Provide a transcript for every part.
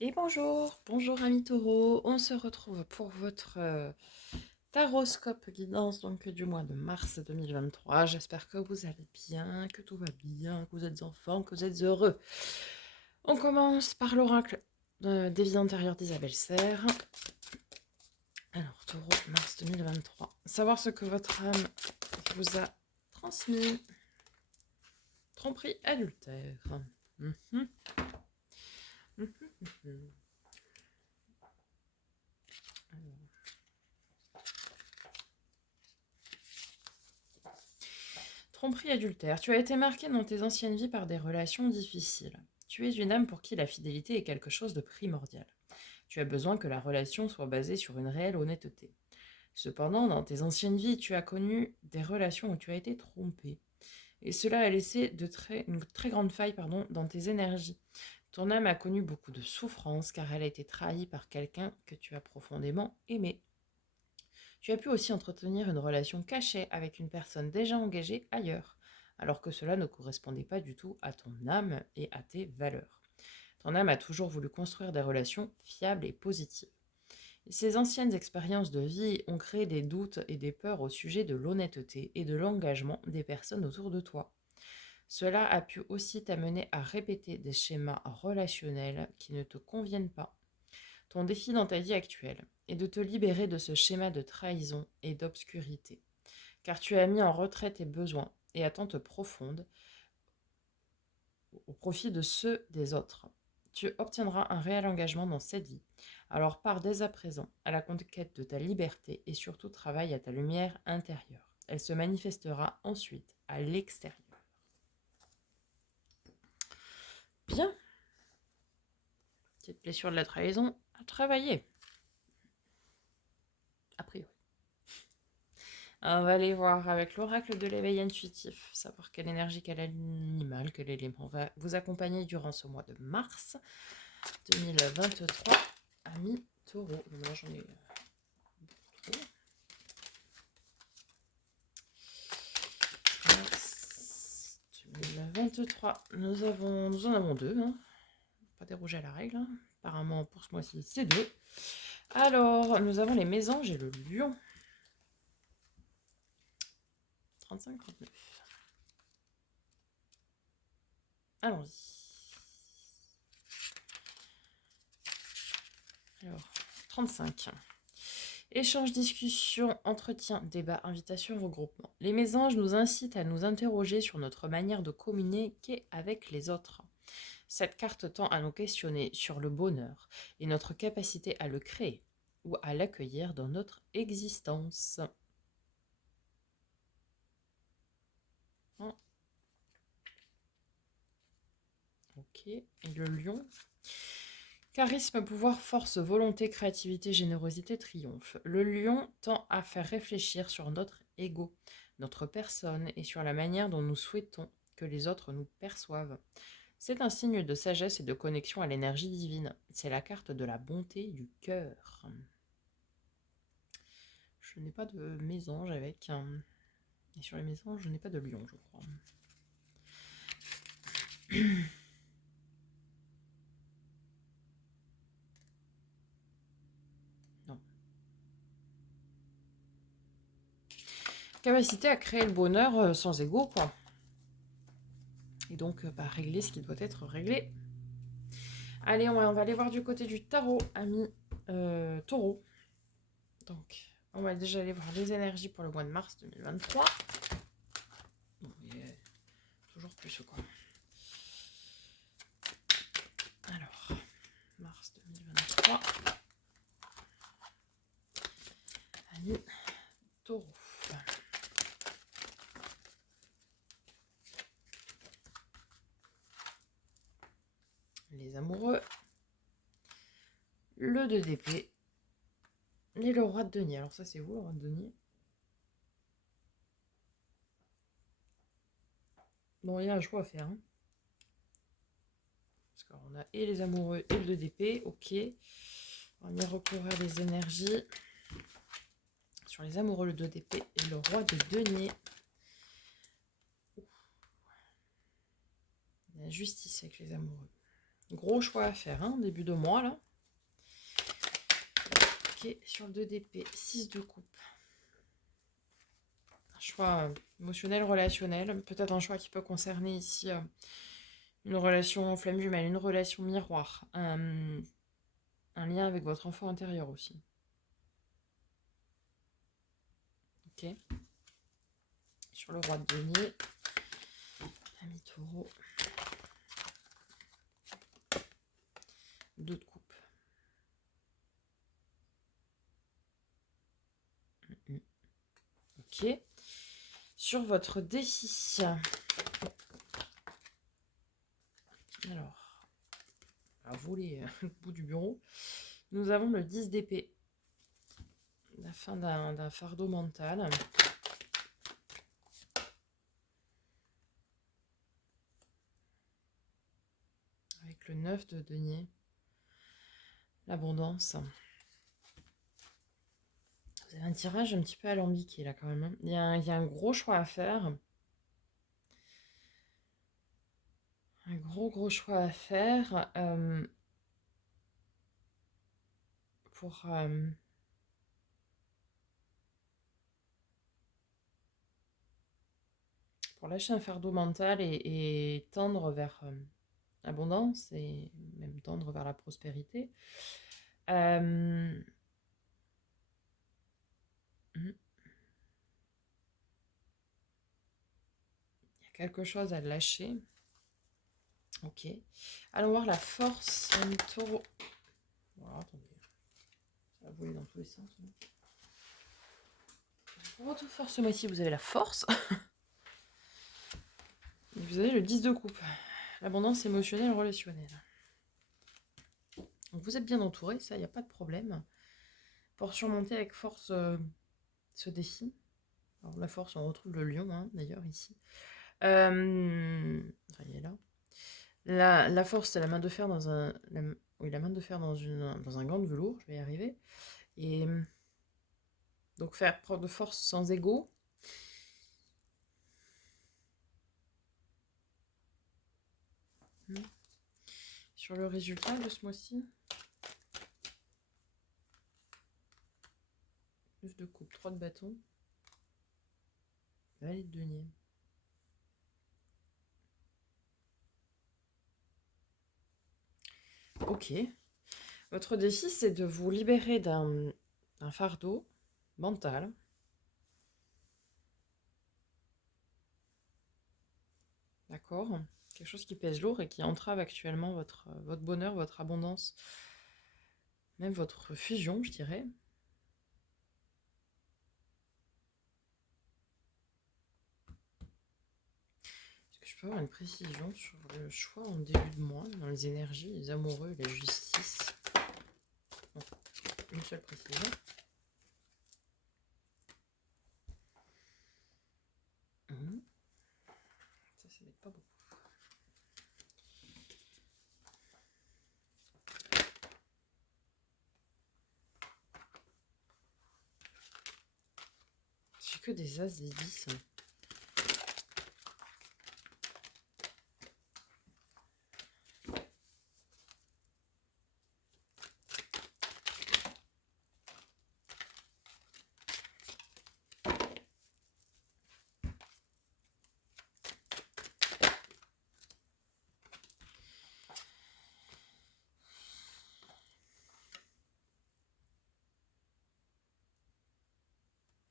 Et bonjour, bonjour amis taureaux, on se retrouve pour votre taroscope guidance donc du mois de mars 2023. J'espère que vous allez bien, que tout va bien, que vous êtes en forme, que vous êtes heureux. On commence par l'oracle des vies antérieures d'Isabelle Serre. Alors taureau, mars 2023. Savoir ce que votre âme vous a transmis. Tromperie adultère. Mhm. Mhm. Tromperie adultère. Tu as été marqué dans tes anciennes vies par des relations difficiles. Tu es une âme pour qui la fidélité est quelque chose de primordial. Tu as besoin que la relation soit basée sur une réelle honnêteté. Cependant, dans tes anciennes vies, tu as connu des relations où tu as été trompé. Et cela a laissé une très grande faille dans tes énergies. Ton âme a connu beaucoup de souffrance car elle a été trahie par quelqu'un que tu as profondément aimé. Tu as pu aussi entretenir une relation cachée avec une personne déjà engagée ailleurs, alors que cela ne correspondait pas du tout à ton âme et à tes valeurs. Ton âme a toujours voulu construire des relations fiables et positives. Ces anciennes expériences de vie ont créé des doutes et des peurs au sujet de l'honnêteté et de l'engagement des personnes autour de toi. Cela a pu aussi t'amener à répéter des schémas relationnels qui ne te conviennent pas. Ton défi dans ta vie actuelle est de te libérer de ce schéma de trahison et d'obscurité, car tu as mis en retrait tes besoins et attentes profondes au profit de ceux des autres. Tu obtiendras un réel engagement dans cette vie. Alors pars dès à présent à la conquête de ta liberté et surtout travaille à ta lumière intérieure. Elle se manifestera ensuite à l'extérieur. Bien, cette blessure de la trahison à travailler, a priori. On va aller voir avec l'oracle de l'éveil intuitif, savoir quelle énergie, quel animal, quel élément va vous accompagner durant ce mois de mars 2023. Amis taureau. Là, j'en ai trop. Mars 2023. Nous en avons deux. Hein. Pas déroger à la règle. Hein. Apparemment, pour ce mois-ci, c'est deux. Alors, nous avons les mésanges et le lion. 35-39. Allons-y. Alors, 35. Échange, discussion, entretien, débat, invitation, regroupement. Les mésanges nous incitent à nous interroger sur notre manière de communiquer avec les autres. Cette carte tend à nous questionner sur le bonheur et notre capacité à le créer ou à l'accueillir dans notre existence. Ok, et le lion. Charisme, pouvoir, force, volonté, créativité, générosité, triomphe. Le lion tend à faire réfléchir sur notre ego, notre personne et sur la manière dont nous souhaitons que les autres nous perçoivent. C'est un signe de sagesse et de connexion à l'énergie divine. C'est la carte de la bonté du cœur. Je n'ai pas de mésange avec un... Et sur les mésanges, je n'ai pas de lion, je crois. Non. Capacité à créer le bonheur sans ego, quoi. Et donc, régler ce qui doit être réglé. Allez, on va aller voir du côté du tarot, ami taureau. Donc, on va déjà aller voir les énergies pour le mois de mars 2023. Bon, mais toujours plus, quoi. Alors, mars 2023. Ami taureau. Les amoureux. Le 2 d'épée. Et le roi de denier. Alors ça, c'est vous, le roi de denier. Bon, il y a un choix à faire. Hein. Parce qu'on a et les amoureux et le 2 d'épée. Ok. On va y recourir les énergies. Sur les amoureux, le 2 d'épée et le roi de denier. La justice avec les amoureux. Gros choix à faire, hein, début de mois, là. Ok, sur le 2 d'épée, 6 de coupe. Un choix émotionnel, relationnel. Peut-être un choix qui peut concerner ici une relation flamme jumelle, une relation miroir. Un lien avec votre enfant intérieur aussi. Ok. Sur le roi de denier. Ami taureau. 2 de coupe. Ok. Sur votre défi. Alors, à vous les bout du bureau. Nous avons le 10 d'épée. La fin d'un fardeau mental. Avec le 9 de denier. L'abondance. Vous avez un tirage un petit peu alambiqué là quand même. Il y a un gros choix à faire. Un gros choix à faire pour lâcher un fardeau mental et tendre vers l'abondance et même tendre vers la prospérité. Il y a quelque chose à lâcher. Ok. Allons voir la force taureau. Voilà, attendez. Ça va voler dans tous les sens. Pour votre force ce mois-ci, vous avez la force. Et vous avez le 10 de coupe. L'abondance émotionnelle et relationnelle. Donc vous êtes bien entouré, ça, il n'y a pas de problème. Pour surmonter avec force ce défi. Alors la force, on retrouve le lion, hein, d'ailleurs, ici. Il est là. La force, c'est la main de fer dans un... la main de fer dans un gant de velours, je vais y arriver. Et donc faire preuve de force sans ego. Sur le résultat de ce mois-ci. 9 de coupe, 3 de bâton. Valet de denier. Ok. Votre défi, c'est de vous libérer d'un fardeau mental. D'accord? Quelque chose qui pèse lourd et qui entrave actuellement votre bonheur, votre abondance, même votre fusion, je dirais. Est-ce que je peux avoir une précision sur le choix en début de mois, dans les énergies, les amoureux, la justice? Non, une seule précision. Ça n'aide pas beaucoup. J'ai que des as, des 10.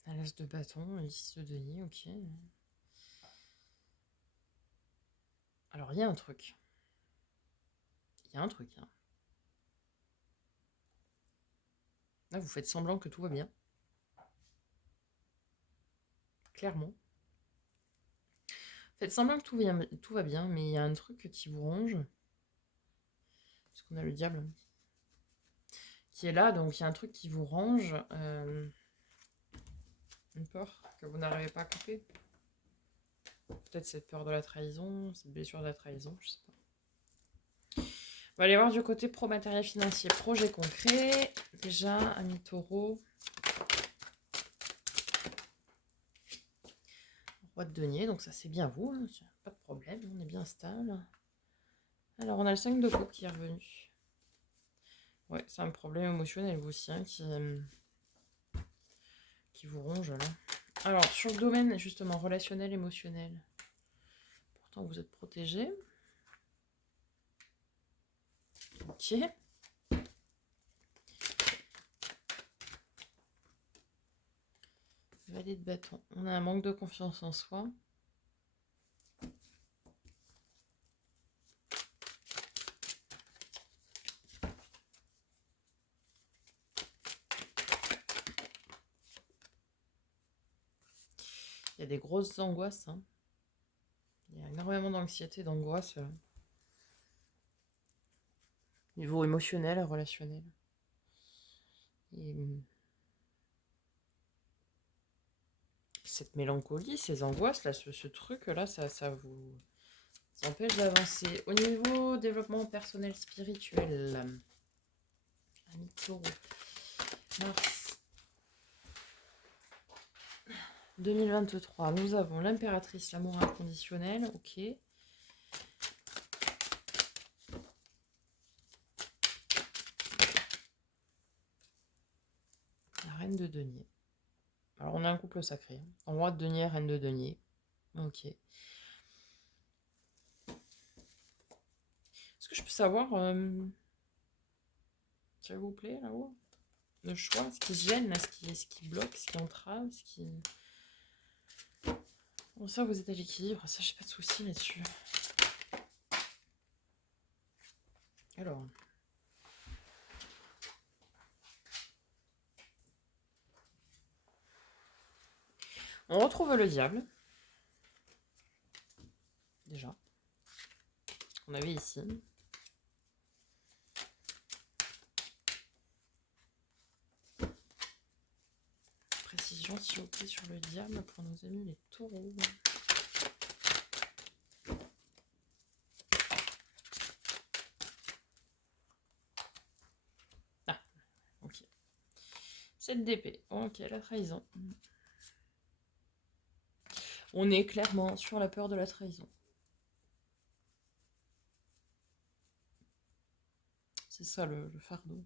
Un as de bâton, un 6 de denier, ok. Alors, il y a un truc. Il y a un truc, hein. Là, vous faites semblant que tout va bien. Clairement. Faites semblant que tout va bien, mais il y a un truc qui vous ronge. Parce qu'on a le diable qui est là, donc il y a un truc qui vous ronge. Une peur que vous n'arrivez pas à couper. Peut-être cette peur de la trahison, cette blessure de la trahison, je sais pas. On va aller voir du côté pro matériel financier, projet concret. Déjà, ami taureau. Roi de denier, donc ça c'est bien vous, hein, pas de problème, on est bien stable. Alors, on a le 5 de coupe qui est revenu. Ouais, c'est un problème émotionnel, vous aussi, hein, qui vous ronge, là. Alors, sur le domaine, justement, relationnel, émotionnel, pourtant, vous êtes protégé. Ok. Valet de bâton. On a un manque de confiance en soi. Il y a des grosses angoisses, hein. Il y a énormément d'anxiété, d'angoisse. Niveau émotionnel, relationnel. Et cette mélancolie, ces angoisses, là, ce truc-là, ça vous empêche d'avancer. Au niveau développement personnel spirituel, ami taureau, mars 2023, nous avons l'impératrice, l'amour inconditionnel, ok. La reine de denier. Alors, on a un couple sacré. Roi de denier, reine de denier. Ok. Est-ce que je peux savoir, s'il vous plaît, là-haut, le choix, ce qui se gêne, là, ce qui bloque, ce qui entrave, ce qui... Bon, ça, vous êtes à l'équilibre, ça, j'ai pas de soucis là-dessus. Alors... On retrouve le diable. Déjà. Qu'on avait ici. Précision, s'il vous plaît, sur le diable pour nos amis les taureaux. Ah, ok. 7 d'épée. Ok, la trahison. On est clairement sur la peur de la trahison. C'est ça le fardeau.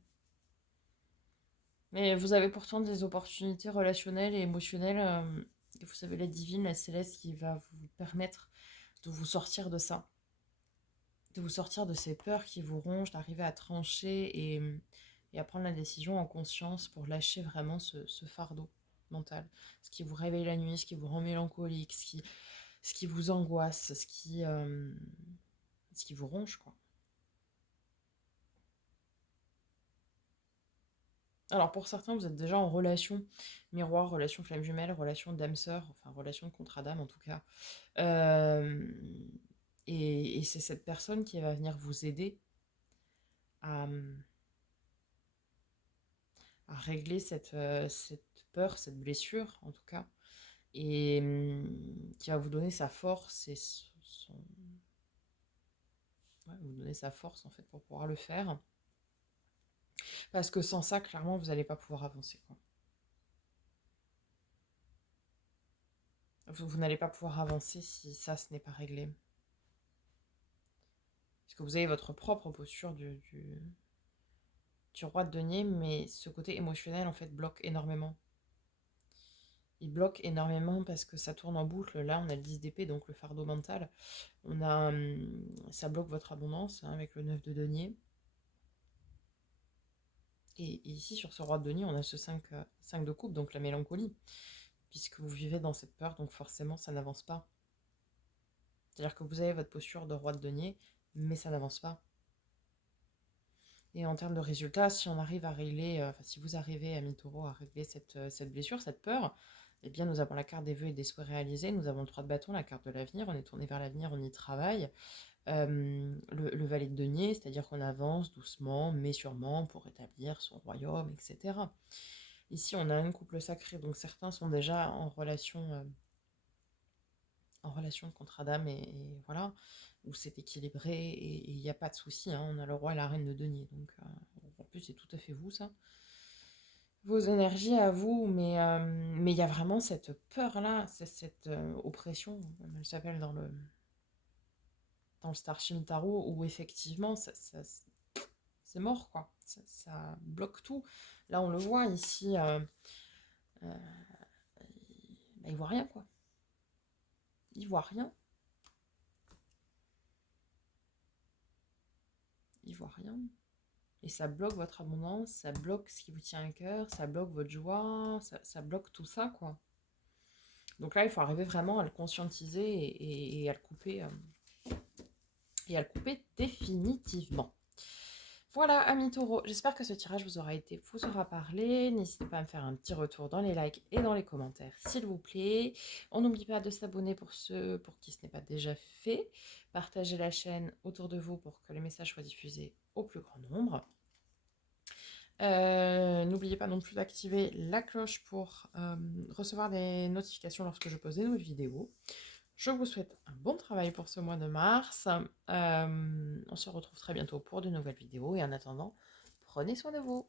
Mais vous avez pourtant des opportunités relationnelles et émotionnelles. Et vous savez, la divine, la céleste, qui va vous permettre de vous sortir de ça. De vous sortir de ces peurs qui vous rongent, d'arriver à trancher et à prendre la décision en conscience pour lâcher vraiment ce fardeau mental. Ce qui vous réveille la nuit, ce qui vous rend mélancolique, ce qui vous angoisse, ce qui vous ronge, quoi. Alors pour certains, vous êtes déjà en relation miroir, relation flamme jumelle, relation d'âme-sœur, enfin relation de contrat-d'âme en tout cas. Euh, et c'est cette personne qui va venir vous aider à, à régler cette peur, cette blessure en tout cas, et qui va vous donner sa force et ouais, vous donner sa force en fait pour pouvoir le faire. Parce que sans ça, clairement, vous n'allez pas pouvoir avancer, quoi. Vous n'allez pas pouvoir avancer si ça, ce n'est pas réglé. Parce que vous avez votre propre posture du roi de denier, mais ce côté émotionnel, en fait, bloque énormément. Il bloque énormément parce que ça tourne en boucle. Là, on a le 10 d'épée, donc le fardeau mental. Ça bloque votre abondance, hein, avec le 9 de denier. Et ici, sur ce roi de denier, on a ce 5 de coupe, donc la mélancolie. Puisque vous vivez dans cette peur, donc forcément, ça n'avance pas. C'est-à-dire que vous avez votre posture de roi de denier, mais ça n'avance pas. Et en termes de résultats, si on arrive à régler, si vous arrivez, ami taureau, à régler cette blessure, cette peur, eh bien nous avons la carte des vœux et des souhaits réalisés, nous avons le 3 de bâton, la carte de l'avenir, on est tourné vers l'avenir, on y travaille. Le valet de denier, c'est-à-dire qu'on avance doucement, mais sûrement pour établir son royaume, etc. Ici, on a un couple sacré, donc certains sont déjà en relation de contrat d'âme, et voilà, où c'est équilibré, et il n'y a pas de souci, hein, on a le roi et la reine de denier, donc en plus c'est tout à fait vous ça, vos énergies à vous, mais il y a vraiment cette peur-là, cette oppression, comme elle s'appelle dans le Starship Tarot où effectivement, c'est mort, quoi. Ça bloque tout. Là, on le voit ici, bah, il voit rien, quoi. Il voit rien. Il voit rien. Et ça bloque votre abondance, ça bloque ce qui vous tient à cœur, ça bloque votre joie, ça bloque tout ça, quoi. Donc là, il faut arriver vraiment à le conscientiser et à le couper, définitivement. Voilà, amis taureaux, j'espère que ce tirage vous aura parlé. N'hésitez pas à me faire un petit retour dans les likes et dans les commentaires, s'il vous plaît. On n'oublie pas de s'abonner pour qui ce n'est pas déjà fait. Partagez la chaîne autour de vous pour que les messages soient diffusés au plus grand nombre. N'oubliez pas non plus d'activer la cloche pour recevoir des notifications lorsque je pose des nouvelles vidéos. Je vous souhaite un bon travail pour ce mois de mars. On se retrouve très bientôt pour de nouvelles vidéos et en attendant, prenez soin de vous.